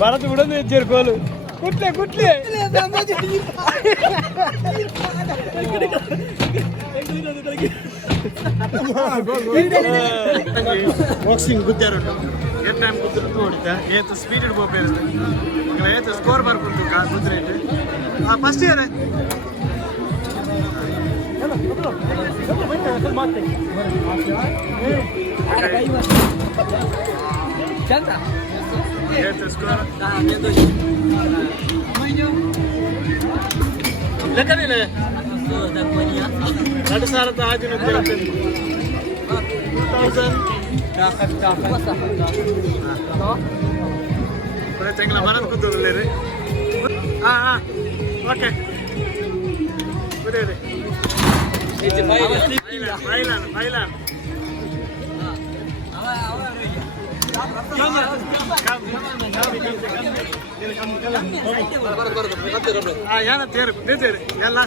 ಭಾರತ ಬಿಡೋದು ಹೆಚ್ಚೇರು goal ಕುಟ್ಲೆ ಕುಟ್ಲೆ boxing ಗುದ್ದಾರು ಏನ್ time ಕುದ್ರು ನೋಡಿದ್ದ ಏತು speed ಇಡ್ಬೋಬೇಕಿರುತ್ತೆ ಏತು score ಬರ್ಬೋದು ಕುದ್ರೆ ಫಸ್ಟ್ ಇಯರ್ ಚಂದ ಲೆಕ್ಕನಿಲ್ಲ 2000 ಆದಿನ 2000 ತಿಂಗಳ ಮನದ ಕೂತದಲ್ಲಿ ರೀ ಓಕೆ ಬೈಲಾನ್ ಯಾರ ತೇರು ನಿಂತೇರಿ ಎಲ್ಲ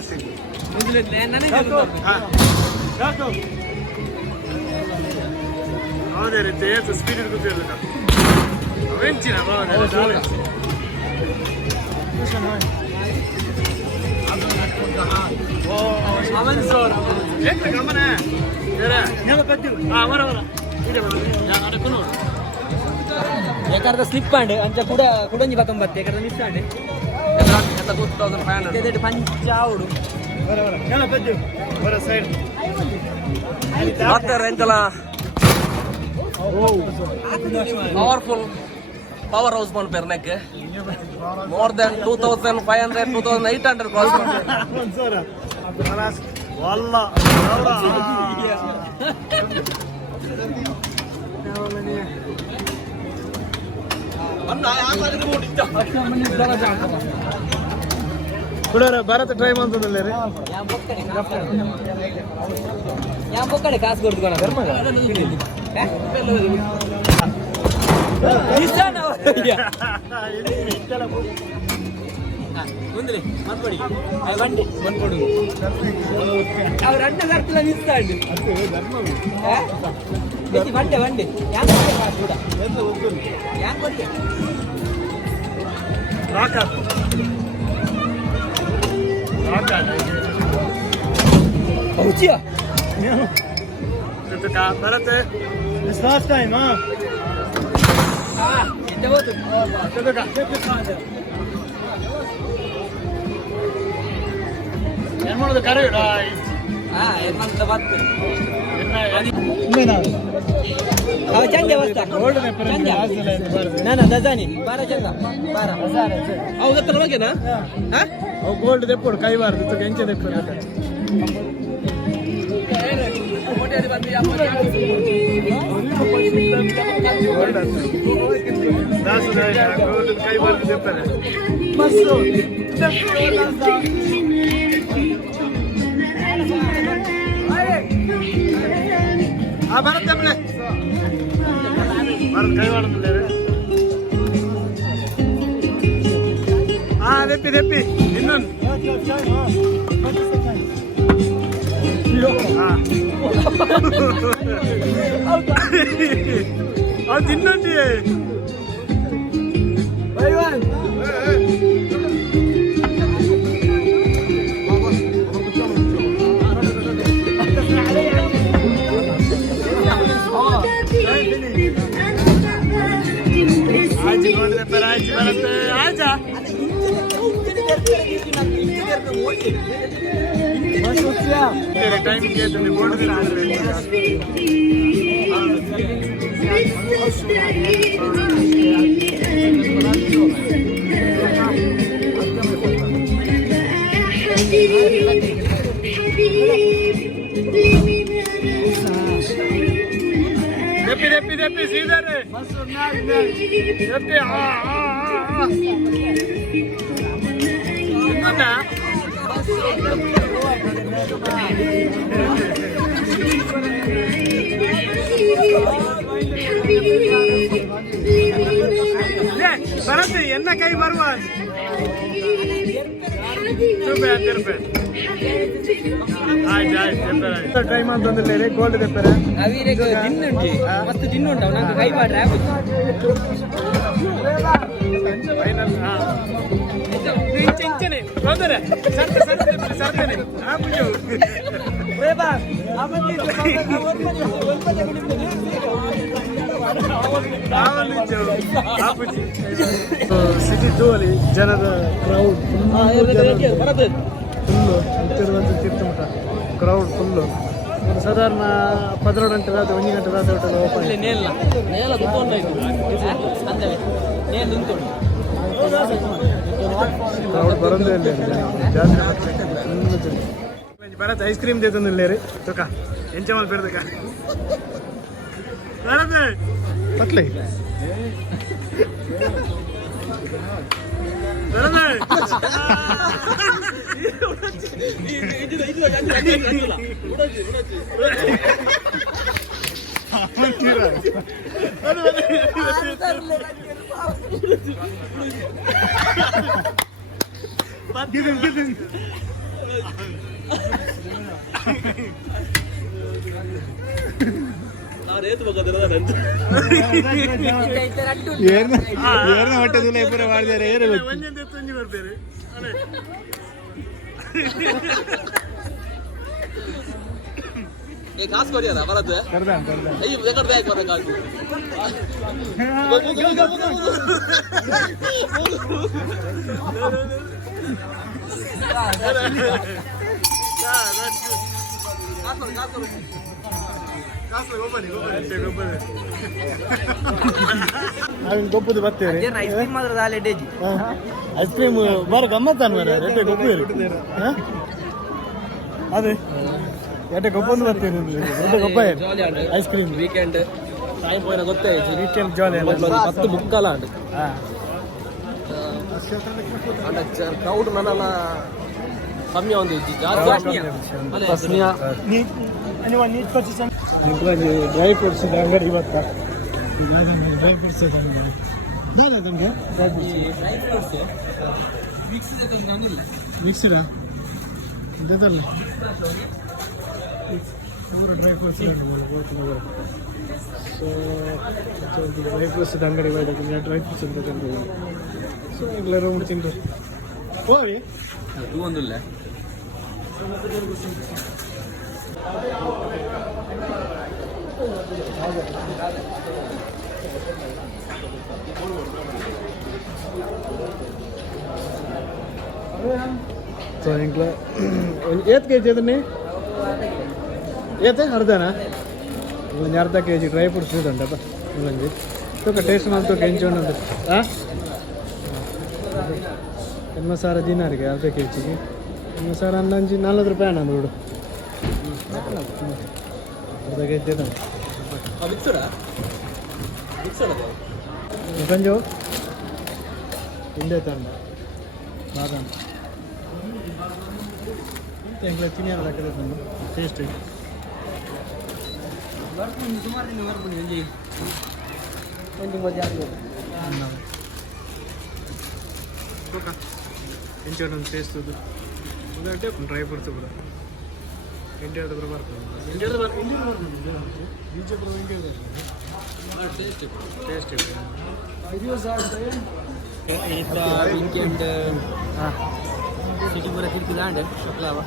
ಹೌದೇ ರೀತಿ ಏತು ಸ್ಪೀಡ್ ಕೂತಿರ್ಬೇಕು ವೆಂಚಿನ ಗಮನ एखादा स्लिप पांड आमच्या कुडांची बाकम बत्ते एखादा स्लिप पांड याचा 2500 पंचावड बरं साईड तर यांच्याला पॉवरफुल पॉवर हाऊस पण पेरण्याक more than 2500 2800 cost والله Bharat try ಮಾಡ್ತದಲ್ಲ ರೀ या बोकडे खास करतो कोणा धर्म ಮುಂದೆ ಮನ್ಪಡಿ ಬಂಡಿ ಮನ್ಪಡು ಅವ್ರು ಅಣ್ಣ ಕರ್ತಿಲ್ಲ ನಿಲ್ತಾಂಡು ಬಂಡೆ ಬಂಡೆ ಯಾಕೆ ಕೂಡ ಯಾಕೆ ಬಂಡೆ ಪೌಚಿಯ ಬರತ್ತೆ ಲಾಸ್ಟ್ ಟೈಮ್ ಎಂತ ಹೋತು ಏನ್ ಮಾಡೋದು ಕರೆ ಎಂತ ಬತ್ತು ಚಂದ ವಸ್ತಾ ನಾನು ದಜಾನಿ ಬಾರ ಚಂದ ಬಾರ ಅವು ಗೊತ್ತಲ್ಲ ಬಗ್ಗೆನಾ ಅವು ಗೋಲ್ಡ್ ತೆಪ್ಪಡು ಕೈಬಾರ್ದು ಎಂಚೆ ತೆಪ್ಪಡು ಕೈಬಾರ್ದು ತೆಪ್ತಾರೆ ಬರುತ್ತೆ ಭಾರತ್ ಕೈ ಮಾಡುತ್ತಿದ್ದೇವೆ ತೆಪ್ಪಿ ತೆಪ್ಪಿ ಇನ್ನೊಂದು ಅದು ಇನ್ನೊಂದು ಆಯ್ತು ನೋಡಿದೆ ಆಯ್ತು ಬರುತ್ತೆ ಆಯ್ತಾ ಟೈಮ್ ಕೇಳ್ತೀನಿ ಬೋರ್ಡ್ دبي سيدنا دبي ಬರುತ್ತೆ ಎನ್ನ ಕೈ ಬರುವ ಟ್ರೈ ಮಾಡ್ತಂದ್ರೆ ಗೋಲ್ಡ್ ತೆಪ್ಪರೆ ಅವಿರೇಗ ತಿನ್ನುಂಟು ಮಸ್ತ್ ತಿನ್ನುಂಟು ನಂಗೆ ಕೈ ಮಾಡ್ರೆ ಫೈನಲ್ ಚೆಂಚನೆ ಹೌದರೆ ಸರ್ತಾನೆ ಆ ಪುಜು ಸಿಟಿ ಟೂ ಅಲ್ಲಿ ಜನರ ಕ್ರೌಡ್ ಫುಲ್ಲು ತಿರುವಂತ ತೀರ್ಥಮಠ ಕ್ರೌಡ್ ಫುಲ್ಲು ಸಾಧಾರಣ 12 ಗಂಟೆ ರಾತ್ರಿ 1 ಗಂಟೆ ರಾತ್ರಿ ಹೋಟೆಲ್ ಓಪನ್ ಕ್ರೌಡ್ ಬರೋದೇ ಇಲ್ಲ ಜಾತ್ರೆ ಬರತ್ತೆ ಐಸ್ ಕ್ರೀಮ್ ದೇತಂದಿಲ್ಲ ರೀ ತುಕ ಎಂಚ ಮಾಡಿ ಬೇಡ್ದಕ್ಕ ಬರತ್ತೆ ಪತ್ಲೆ ಏನ ಹೊಟ್ಟದಿಲ್ಲ ಇಬ್ಬರು ಮಾಡಿದಾರೆ ಏನು ತುಂಜಿ ಬರ್ತಾರೆ ಕಾಸು ಕೊಡಿಯಲ್ಲ ಬರದ್ದು ಅಯ್ಯೋ ರೆಕಾರ್ಡ್ ಬ್ಯಾಕ್ ಬರ ಕಾಸು ನಾವಿನ್ ಗೊಬ್ಬದು ಬರ್ತೇವೆ ಐಸ್ ಕ್ರೀಮ್ ಮಾತ್ರ ಡೇಜಿ ಐಸ್ ಕ್ರೀಮ್ ಬಾರ ಗಮ್ಮತ್ತ ರೇಟೆ ಗೊಬ್ಬ ಅದೇ ಎಟ್ಟೆ ಗೊಬ್ಬಂದು ಬರ್ತೇನೆ ರೇಟೆ ಗೊಬ್ಬ ಐಸ್ ಕ್ರೀಮ್ ವೀಕೆಂಡ್ ಟೈಮ್ ಪೋಯಿನ ಗೊತ್ತೇ ವೀಕೆಂಡ್ ಜಾಲಿ 10 ಮುಕ್ಕಾಲ ಅಂಡ್ ಕ್ರೌಡ್ ನನ್ನಲ್ಲ ಕಮ್ಮಿ ಒಂದು ಡ್ರೈ ಫ್ರೂಟ್ಸ್ ಇದೆ ಅಂಗಡಿ ಇವತ್ತ ಡ್ರೈ ಫ್ರೂಟ್ಸ್ ಇದೆ ನಮಗೆ ಮಿಕ್ಸ್ಡ್ ಇದಲ್ಲ ಪೂರ dry fruits so dry fruits ಇದೆ ಅಂಗಡಿ ಹೋಗಿ ಡ್ರೈ ಫ್ರೂಟ್ಸ್ ಅಂತ ತಿಂದು ಸೊ ಎಲ್ಲರೂ ತಿಂದು ಹೋಗಿ ಅದು ಒಂದಿಲ್ಲ ಸೊ ಇಂಕ್ಲ ಏತ್ ಕೆ ಜಿ ಅದನ್ನೇ ಏತೆ ಅರ್ಧನಾ ಒಂದು ಅರ್ಧ ಕೆ ಜಿ ಡ್ರೈ ಫ್ರೂಟ್ಸ್ ಇದಂಟಪ್ಪ ಇಲ್ಲಂಜಿ ತೂಕ ಟೇಸ್ಟ್ ಮಾಡ್ತು ಕೆಂಚೋಣ ಹಾಂ ಎಮ್ಮ ಸಾರ ದಿನಾರಿಗೆ ಅರ್ಧ ಕೆ ಜಿಗೆ ಎಮ್ಮ ಸಾರ ಅಂದಂಜಿ 40 ರೂಪಾಯಿ ನಾನು ನೋಡು ಅರ್ಧ ಕೆ ಜಿ ಸಂಜು ಹಿಂದೆ ತಂಡ ಬಾದಾಮ ಎಂಗ್ಲ ತಿನ್ನಿಯಲ್ಲ ಲೆಕ್ಕದ ತಂದು ಟೇಸ್ಟ್ ಸುಮಾರು ದಿನ ಬರ್ಬೋದು ಒಂದು ಮಧ್ಯ ಆಗ್ಬೋದು ಇಂಚೊಂದು ಟೇಸ್ಟ್ ಉದಾಟೆ ಡ್ರೈ ಫ್ರೂಟ್ಸ್ ಕೂಡ ಇಂಡಿಯಾದ ಬರ ಬರ್ತದೆ ಇಂಡಿಯಾದ ಬೀಜಪುರ ಟೇಸ್ಟ್ ವೀಕೆಂಡ್ ಸಿಟಿ ಪೂರ ತಿರ್ಕಿದಾಂಡೆ ಶುಕ್ಲಾವ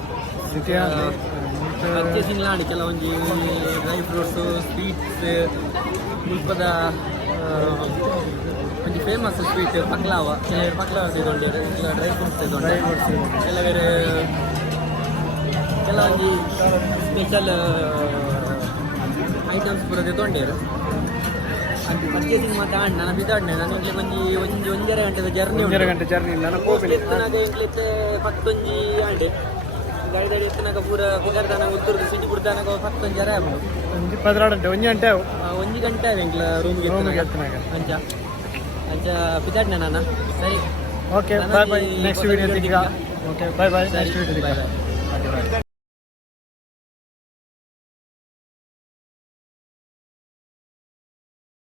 ಪರ್ಚೇಸಿಂಗ್ ಲಾಂಡಿ ಕೆಲವೊಂದು ಡ್ರೈ ಫ್ರೂಟ್ಸ್ ಸ್ವೀಟ್ಸ್ ಮುಲ್ಪದ ಒಂದು ಫೇಮಸ್ ಸ್ವೀಟ್ ಪಕ್ಲಾವ ಕೆಲವರು ಪಕ್ಲಾವ ತೆಗೊಂಡಿರು ಡ್ರೈ ಫ್ರೂಟ್ಸ್ ತೆಗೊಂಡು ಕೆಲವರು ಕೆಲವೊಂದು ಸ್ಪೆಷಲ್ ಐಟಮ್ಸ್ ಪೂರ ತೆಗೊಂಡಿರು ಅದು ಪರ್ಚೇಸಿಂಗ್ ಮಾತ್ರ ನಾನು ಬಿದ್ದಾಡ್ನೆ ನಾನು ಇಲ್ಲಿ ಒಂದೆರಡು ಗಂಟೆದ ಜರ್ನಿ 1.5 ಗಂಟೆ ಜರ್ನಿ ನಾನು ಹೋಗ್ತೀನಿ ಎತ್ತನಾಗ ಎಂಕ್ಲೆತ್ತೆ ಪತ್ತೊಂಜಿ ಆಂಡೆ ಗಾಡಿ ಎತ್ತನಾಗ ಪೂರ ಕುಗರ್ದಾನ ಉತ್ತರದ ಸಿಟಿ ಬಿಡ್ದಾನಾಗ ಪತ್ತೊಂಜಿ ಜರ ಆಗ್ಬೋದು 16 ಗಂಟೆ 1 ಗಂಟೆ ಆವು 1 ಗಂಟೆ ಆವೆ ಎಂಕ್ಲ ರೂಮ್ಗೆ ಎತ್ತನಾಗ ಅಂಚ ಅಂಚ ಬಿದ್ದಾಡ್ನೆ ನಾನು ಸರಿ ಓಕೆ ಬಾಯ್ ಬಾಯ್ ನೆಕ್ಸ್ಟ್ ವಿಡಿಯೋ ಓಕೆ ಬಾಯ್ ಬಾಯ್ ನೆಕ್ಸ್ಟ್ ವಿಡಿಯೋ